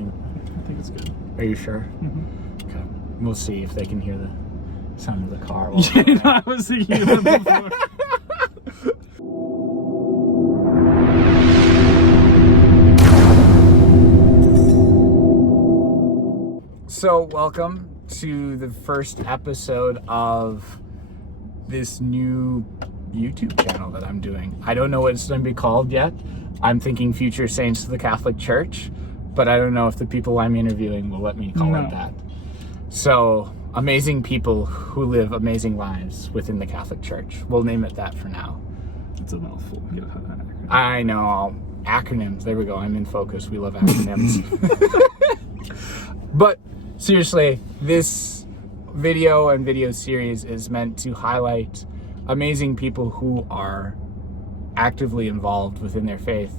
I think it's good. Are you sure? Mm-hmm. Okay. We'll see if they can hear the sound of the car. I was thinking of it before. So, welcome to the first episode of this new YouTube channel that I'm doing. I don't know what it's going to be called yet. I'm thinking Future Saints of the Catholic Church, but I don't know if the people I'm interviewing will let me call it that. So, amazing people who live amazing lives within the Catholic Church. We'll name it that for now. It's a mouthful. I know. Acronyms. There we go. I'm in focus. We love acronyms. But seriously, this video series is meant to highlight amazing people who are actively involved within their faith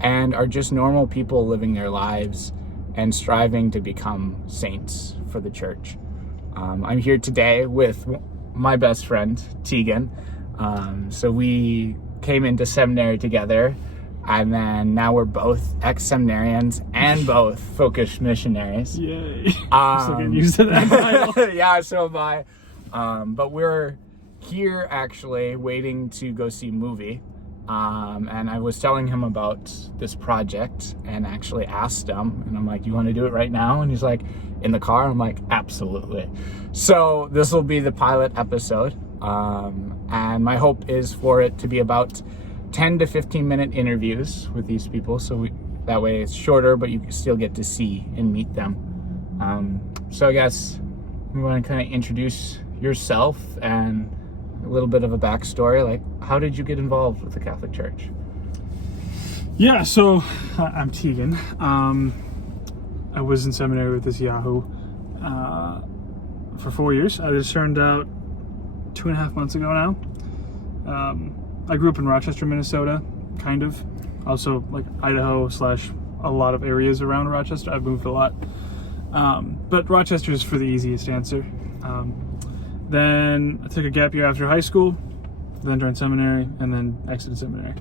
and are just normal people living their lives and striving to become saints for the church. I'm here today with my best friend, Teagan. So we came into seminary together, and then now we're both ex-seminarians and both focused missionaries. Yay. I'm still getting used to that title. Yeah, so am I. But we're here actually waiting to go see a movie. And I was telling him about this project and actually asked him, and I'm like, you want to do it right now? And he's like, in the car? I'm like, absolutely. So this will be the pilot episode. And my hope is for it to be about 10 to 15 minute interviews with these people. So that way it's shorter, but you can still get to see and meet them. So I guess you want to kind of introduce yourself and a little bit of a backstory, like how did you get involved with the Catholic Church? Yeah, so I'm Teagan. I was in seminary with this Yahoo for 4 years. I just turned out 2.5 months ago now. I grew up in Rochester, Minnesota, kind of. Also like Idaho / a lot of areas around Rochester. I've moved a lot. But Rochester is for the easiest answer. Then I took a gap year after high school, then joined seminary, and then exited seminary.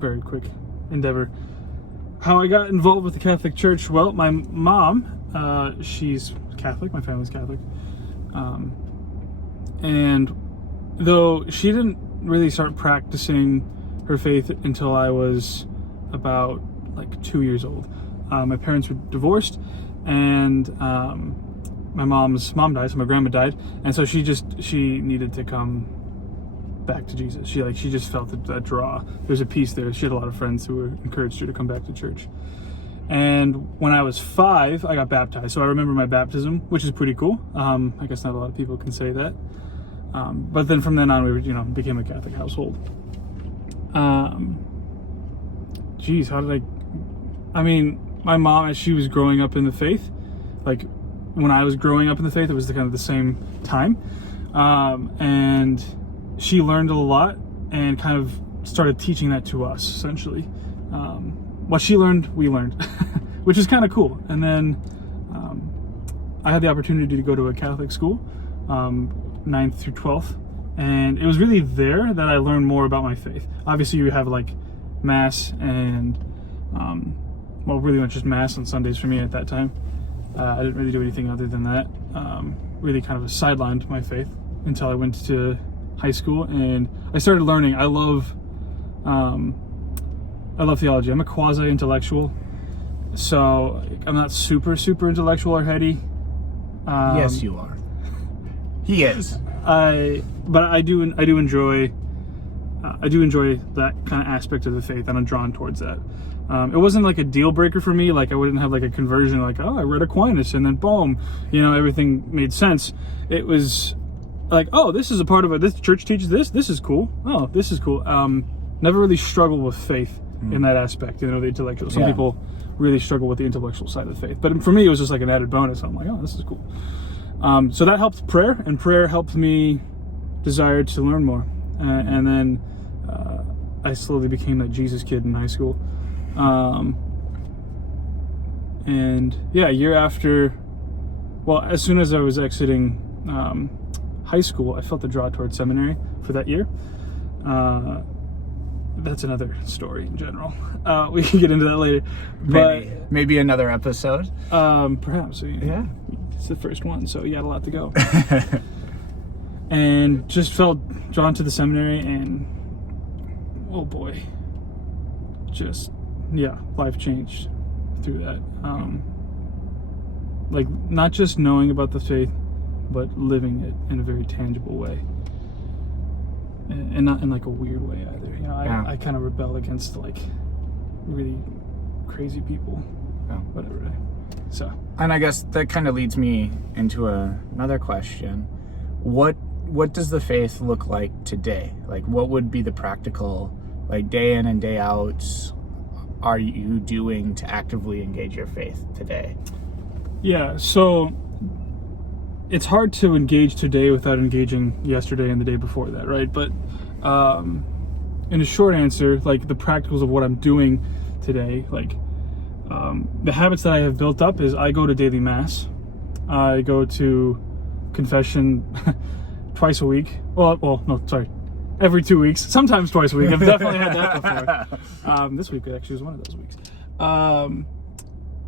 Very quick endeavor. How I got involved with the Catholic Church? Well, my mom, she's Catholic, my family's Catholic. And though she didn't really start practicing her faith until I was about like 2 years old. My parents were divorced, and my mom's mom died, so my grandma died, and so she needed to come back to Jesus. She just felt that draw. There's a piece there. She had a lot of friends who encouraged her to come back to church. And when I was 5, I got baptized. So I remember my baptism, which is pretty cool. I guess not a lot of people can say that. But then from then on, we became a Catholic household. My mom, as she was growing up in the faith, like when I was growing up in the faith, it was kind of the same time. And she learned a lot and kind of started teaching that to us, essentially. What she learned, we learned, which is kind of cool. And then I had the opportunity to go to a Catholic school, 9th through 12th. And it was really there that I learned more about my faith. Obviously, you have like Mass and, really much just Mass on Sundays for me at that time. I didn't really do anything other than that. Really kind of sidelined my faith until I went to high school and I started learning. I love theology. I'm a quasi-intellectual, so I'm not super intellectual or heady. Yes, you are. He is. But I do enjoy that kind of aspect of the faith, and I'm drawn towards that. It wasn't like a deal breaker for me. Like I wouldn't have like a conversion, like, oh, I read Aquinas and then boom, everything made sense. It was like, oh, this is a part of it. This church teaches this. This is cool. Oh, this is cool. Never really struggled with faith in that aspect. The intellectual. Some people really struggle with the intellectual side of faith. But for me, it was just like an added bonus. I'm like, oh, this is cool. So that helped prayer, and prayer helped me desire to learn more. And then I slowly became that Jesus kid in high school. A year after, as soon as I was exiting high school, I felt the draw towards seminary for that year. that's another story in general. We can get into that later. Maybe another episode. Perhaps. Yeah. It's the first one, so you got a lot to go. And just felt drawn to the seminary, and oh boy, life changed through that. Like, not just knowing about the faith, but living it in a very tangible way, and not in like a weird way either. You know, I kind of rebel against like really crazy people, whatever. So, and I guess that kind of leads me into another question. What does the faith look like today? Like, what would be the practical, like, day in and day out are you doing to actively engage your faith today? Yeah, so it's hard to engage today without engaging yesterday and the day before that, right? But in a short answer, like, the practicals of what I'm doing today, like, the habits that I have built up is I go to daily mass. I go to confession twice a week. Every 2 weeks. Sometimes twice a week. I've definitely had that before. This week actually was one of those weeks.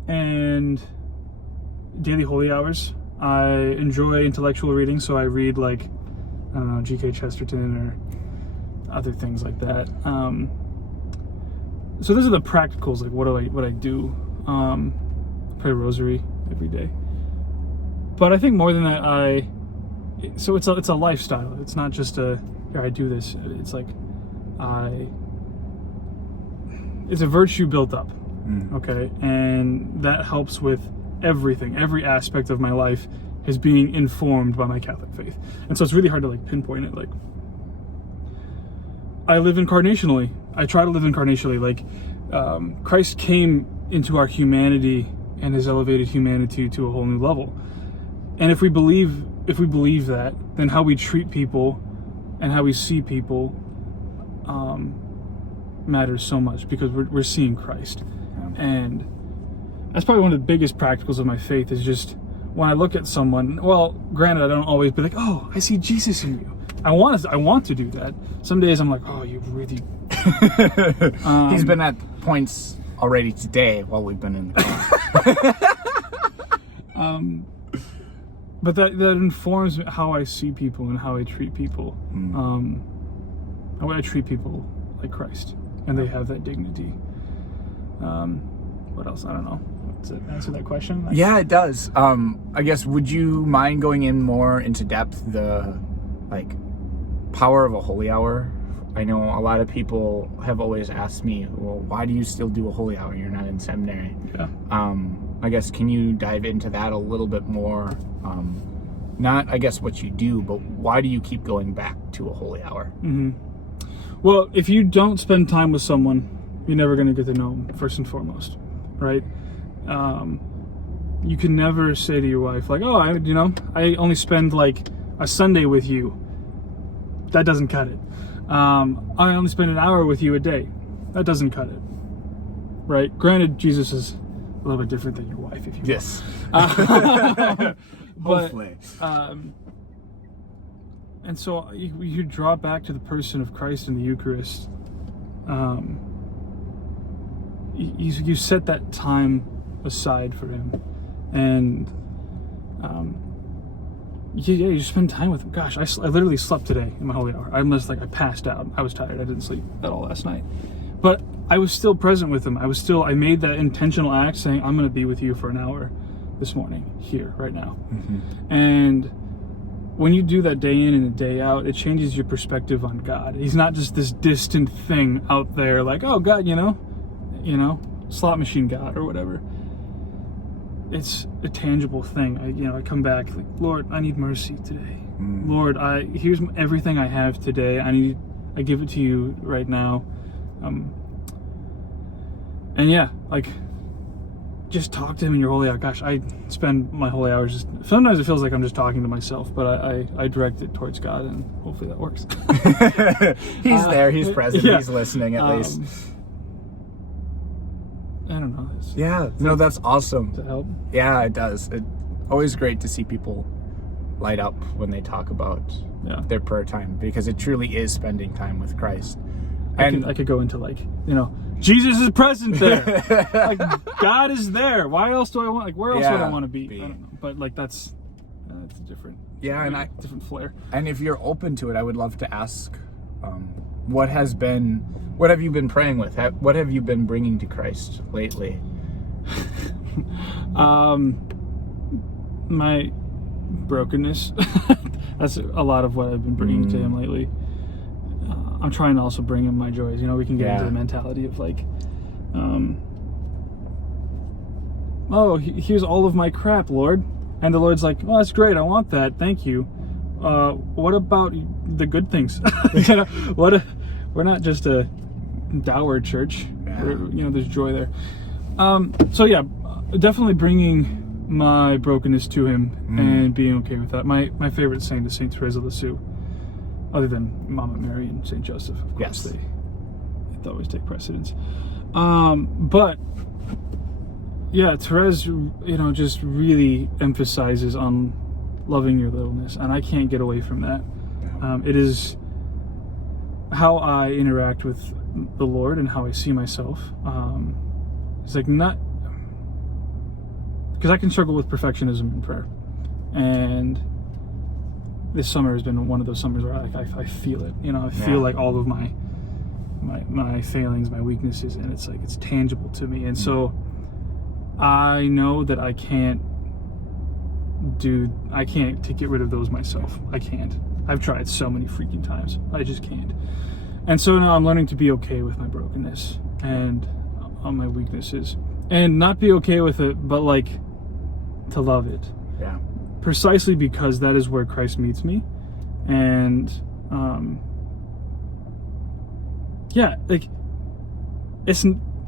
And daily holy hours. I enjoy intellectual reading, so I read, like, I don't know, G.K. Chesterton or other things like that. So those are the practicals, like what I do. Pray a rosary every day. But I think more than that, so it's a lifestyle. It's not just I do this. It's like it's a virtue built up. Okay, and that helps with everything. Every aspect of my life is being informed by my Catholic faith, and so it's really hard to like pinpoint it. Like, I live incarnationally. I try to live incarnationally. Like, Christ came into our humanity and has elevated humanity to a whole new level. And if we believe that, then how we treat people and how we see people matters so much, because we're seeing Christ. And that's probably one of the biggest practicals of my faith, is just when I look at someone, well, granted, I don't always be like, oh, I see Jesus in you. I want to do that. Some days I'm like, oh, you really... He's been at points already today while we've been in the car. But that informs how I see people and how I treat people. How I treat people like Christ, and they have that dignity. What else? I don't know. Does that answer that question? Yeah, it does. I guess, would you mind going in more into depth the, like, power of a holy hour? I know a lot of people have always asked me, well, why do you still do a holy hour? You're not in seminary. Yeah. I guess, can you dive into that a little bit more? Not, I guess, what you do, but why do you keep going back to a holy hour? Well, if you don't spend time with someone, you're never going to get to know them, first and foremost, right? You can never say to your wife, like, oh, I only spend like a Sunday with you. That doesn't cut it. I only spend an hour with you a day. That doesn't cut it, right? Granted, Jesus is a little bit different than your wife, if you will. Yes. Hopefully. And so you draw back to the person of Christ in the Eucharist. You set that time aside for him, and you spend time with him. Gosh, I literally slept today in my holy hour. I passed out. I was tired. I didn't sleep at all last night, but I was still present with him. I made that intentional act, saying, I'm going to be with you for an hour this morning, here, right now. And when you do that day in and day out, it changes your perspective on God. He's not just this distant thing out there, like, oh, God, slot machine God or whatever. It's a tangible thing. I come back, like, Lord, I need mercy today. Lord, here's everything I have today. I give it to you right now. And yeah, like, just talk to him in your holy hour. Gosh, I spend my holy hours sometimes it feels like I'm just talking to myself, but I direct it towards God, and hopefully that works. He's there, he's present, he's listening at least. I don't know. No, that's awesome. Does that help? Yeah, it does. It's always great to see people light up when they talk about their prayer time, because it truly is spending time with Christ. I could go into like, Jesus is present there. Like, God is there. Why else do I want? Like, where else would I want to be? I don't know. But like that's a different. Yeah, and different flair. And if you're open to it, I would love to ask, what have you been praying with? What have you been bringing to Christ lately? My brokenness. That's a lot of what I've been bringing to him lately. I'm trying to also bring him my joys. We can get into the mentality of like, here's all of my crap, Lord. And the Lord's like, oh, that's great. I want that. Thank you. What about the good things? We're not just a dour church. Yeah. There's joy there. So yeah, definitely bringing my brokenness to him and being okay with that. My favorite saint is Saint Teresa of Lisieux, other than Mama Mary and Saint Joseph. Of course, they always take precedence. But yeah, Therese, just really emphasizes on loving your littleness, and I can't get away from that. It is how I interact with the Lord and how I see myself. It's like not because I can struggle with perfectionism in prayer, and this summer has been one of those summers where I feel it. I feel like all of my failings, my weaknesses, and it's like it's tangible to me, and so I know that I can't get rid of those myself. I can't. I've tried so many freaking times. I just can't. And so now I'm learning to be okay with my brokenness and all my weaknesses, and not be okay with it, but like to love it. Yeah. Precisely because that is where Christ meets me, and like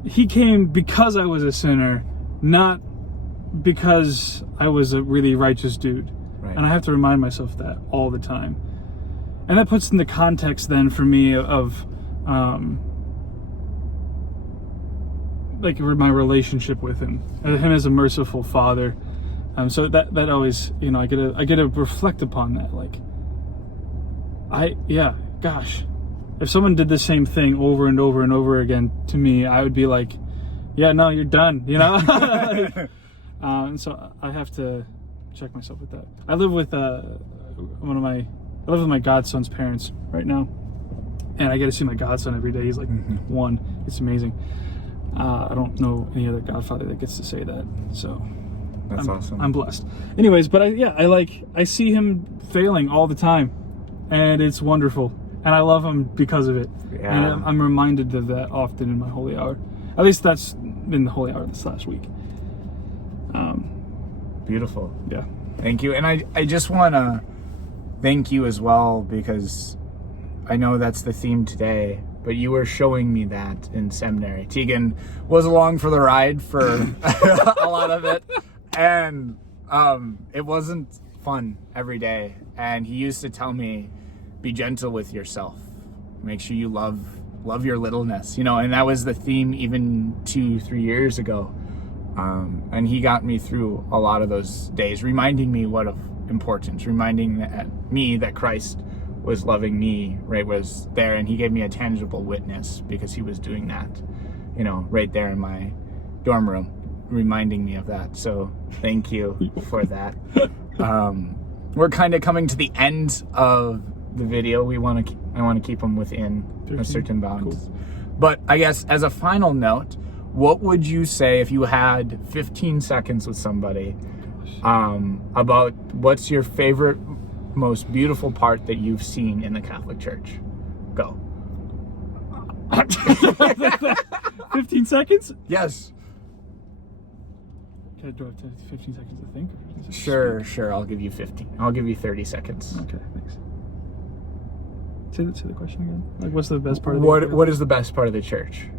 he came because I was a sinner, not because I was a really righteous dude. Right. And I have to remind myself that all the time. And that puts in the context then for me of like my relationship with him as a merciful father. So that always, I get to reflect upon that. Like, gosh, if someone did the same thing over and over and over again to me, I would be like, yeah, no, you're done, And so I have to check myself with that. I live with my godson's parents right now, and I get to see my godson every day. He's like 1. It's amazing. I don't know any other godfather that gets to say that, so that's awesome. I'm blessed. Anyways, but I see him failing all the time, and it's wonderful, and I love him because of it. Yeah. And I'm reminded of that often in my holy hour. At least that's been the holy hour this last week. Beautiful. Yeah. Thank you. And I just want to thank you as well, because I know that's the theme today, but you were showing me that in seminary. Teagan was along for the ride for a lot of it, and it wasn't fun every day. And he used to tell me, be gentle with yourself. Make sure you love your littleness, and that was the theme even 2-3 years ago. And he got me through a lot of those days, reminding me what of importance, reminding me that Christ was loving me, right, was there, and he gave me a tangible witness because he was doing that, right there in my dorm room, reminding me of that. So thank you for that. We're kind of coming to the end of the video. I want to keep them within a certain bounds. Cool. But I guess as a final note, what would you say if you had 15 seconds with somebody about what's your favorite, most beautiful part that you've seen in the Catholic Church? Go. 15 seconds? Yes. Okay, do I have to 15 seconds to think? Sure. I'll give you 15. I'll give you 30 seconds. Okay, thanks. Say the question again. Like, what's the best part of the church? What is the best part of the church?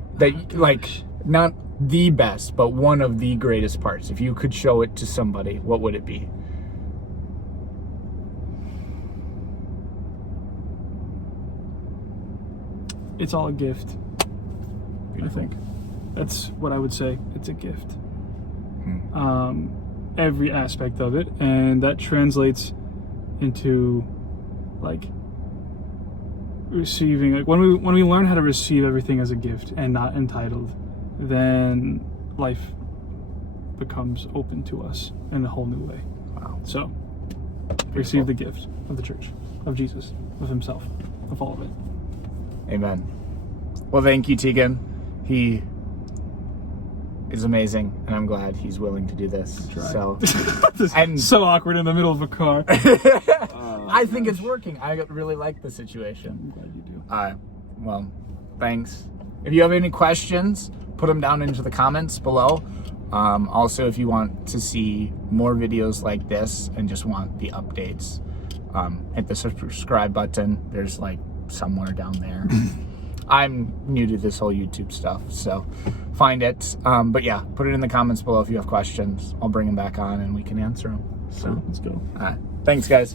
Not the best, but one of the greatest parts. If you could show it to somebody, what would it be? It's all a gift. Beautiful. I think that's what I would say. It's a gift. Every aspect of it, and that translates into like receiving, like when we learn how to receive everything as a gift and not entitled, then life becomes open to us in a whole new way. Wow. So receive the gift of the church, of Jesus, of himself, of all of it. Amen. Well, thank you, Teagan. He is amazing, and I'm glad he's willing to do this. So, and so awkward in the middle of a car. I think it's working. I really like the situation. I'm glad you do. Well, thanks. If you have any questions, put them down into the comments below. Also, if you want to see more videos like this and just want the updates, hit the subscribe button. There's like somewhere down there. I'm new to this whole YouTube stuff, so find it. But yeah, put it in the comments below if you have questions. I'll bring them back on and we can answer them. So let's go. Thanks, guys.